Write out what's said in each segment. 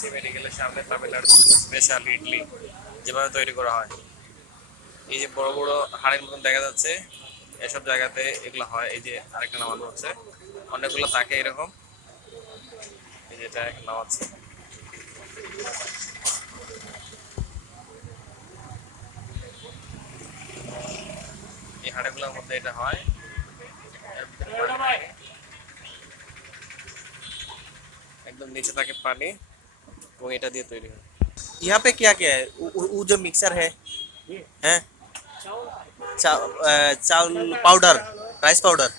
CMC মেডিকেলের সামনে Tamil Nadu special idli যেভাবে তৈরি করা হয়, এই যে বড় বড় হাড়ের মতন দেখা যাচ্ছে, এসব জায়গাতে এগুলো হয়। এই যে আরেকটা নামানো হচ্ছে, অনেকগুলো থাকে এরকম। এই যে এটা এখন নামাচ্ছে, এই হাড়গুলোর মধ্যে এটা হয়। এর ভিতরে পানি থাকে, একদম নিচে থাকে পানি, এবং এটা দিয়ে তৈরি হয়। यहाँ पे क्या क्या है? वो जो मिक्सर है चावल पाउडर, राइस पाउडर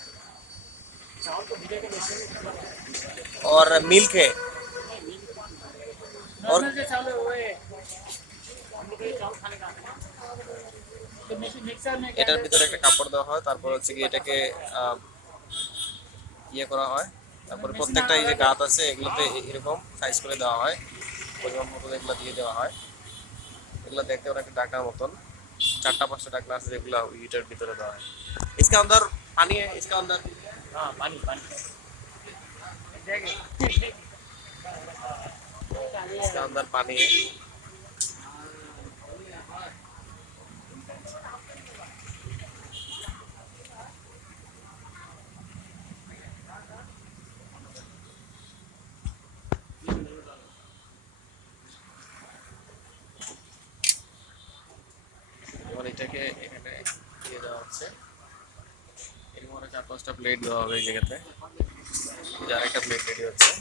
और मिल्क है। और এটার ভিতরে একটা কাপড় দেওয়া হয়, তারপর হচ্ছে কি এটাকে আহ, ইয়ে করা হয়। তারপরে প্রত্যেকটা এই যে গাত আছে এগুলোতে এরকম সাইজ করে দেওয়া হয়, পরিমাণ মতো এগুলো দিয়ে দেওয়া হয়। এগুলো দেখতে অনেকটা ডাকনার মতন, চারটা পাঁচটা ডাকনা আছে যেগুলো ইটার ভিতরে দেওয়া হয়। इसका अंदर पानी है, इसका अंदर हाँ पानी पानी इसका अंदर पानी है। और এটাকে এখানে দিয়ে দেওয়া হচ্ছে, এরকম করে চার পাঁচটা প্লেট দেওয়া হবে এই জায়গাতে। যার একটা প্লেট রেডি হচ্ছে।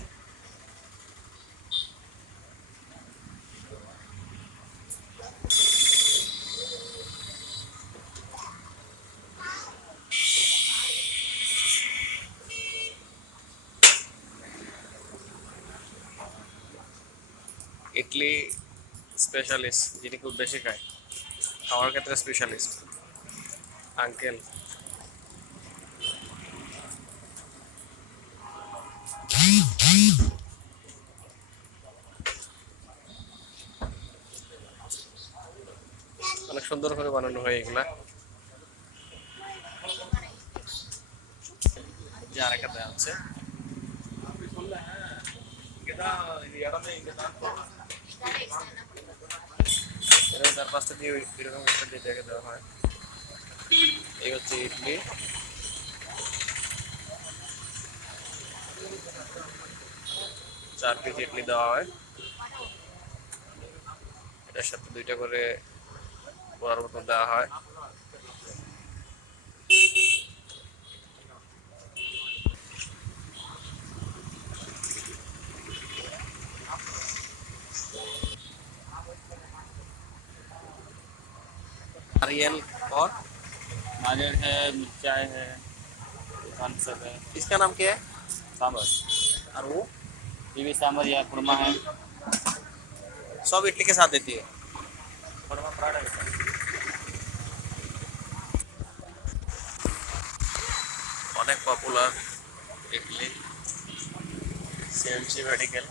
ইডলি স্পেশালিস্ট যিনি খুব বেশি খায়, খাওয়ার ক্ষেত্রে স্পেশালিস্ট আঙ্কেল। অনেক সুন্দর করে বানানো হয় এগুলা। যে আরেকটা দেওয়া হচ্ছে, এরকম চার পাঁচটা দিয়ে এরকম একটা দিয়ে দেখে দেওয়া হয়। এই হচ্ছে ইডলি, 4 পিস ইডলি দেওয়া হয়। এটার সাথে দুইটা করে বড়ার মতো দেওয়া হয়। नारियल और नारियल है, मिर्चाई है, थम्स अप है, इसका नाम क्या है? सांभर, और वो ये भी सांभर या खुरमा है। सब इडली के साथ देती है। खुरमा पराठा के साथ। অনেক পপুলার ইডলি সিএমসি মেডিকেল।